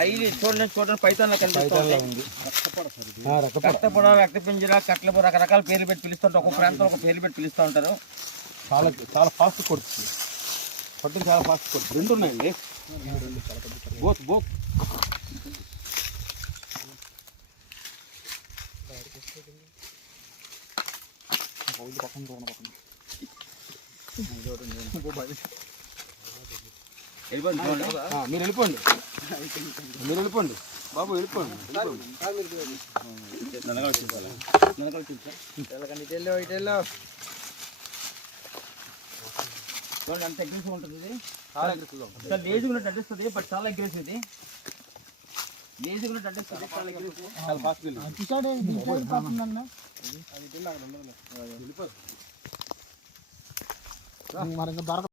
అవి చూడండి పైతాన్లో కనిపిస్తుంది. రక్తపొడ, రక్తపింజర, కట్లపొడ రకరకాల పేర్లు పెట్టి పిలుస్తుంటారు. ఒక ప్రాంతంలో ఒక పేర్లు పెట్టి పిలుస్తూ ఉంటారు. చాలా ఫాస్ట్ కొడుతుంది, పట్టుని చాలా ఫాస్ట్ కొడుతుంది. రెండు ఉన్నాయండి, బోత్ మీరు వెళ్ళిపోండి బాబు, వెళ్ళిపోండి. చూడండి అంత అగ్రెసివ్ ఉంటుంది. ఇది చాలా అగ్రెసివ్గా ఉంటుంది. లేజీగా ఉన్నట్టు అడ్డిస్తుంది, బట్ చాలా అగ్రెసివ్. ఇది లేజీగా ఉన్నట్టు అడ్డిస్తుంది, చాలా అగ్రెసివ్, చాలా ఫాస్ట్. వెళ్ళిపోదు.